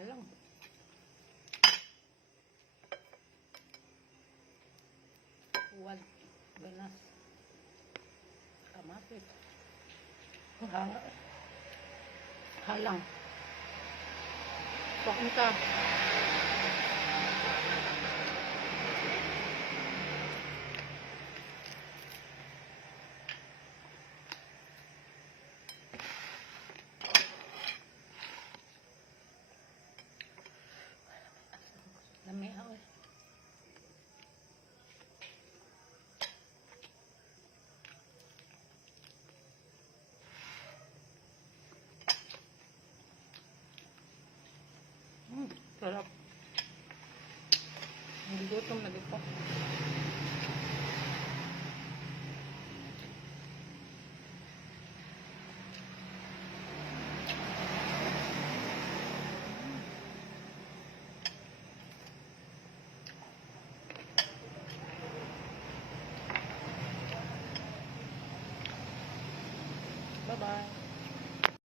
halang. Uwad, ganas, kamatis, halang, pakunta. Lami ako eh. Sarap. Hindi gutom na dito. Bye-bye.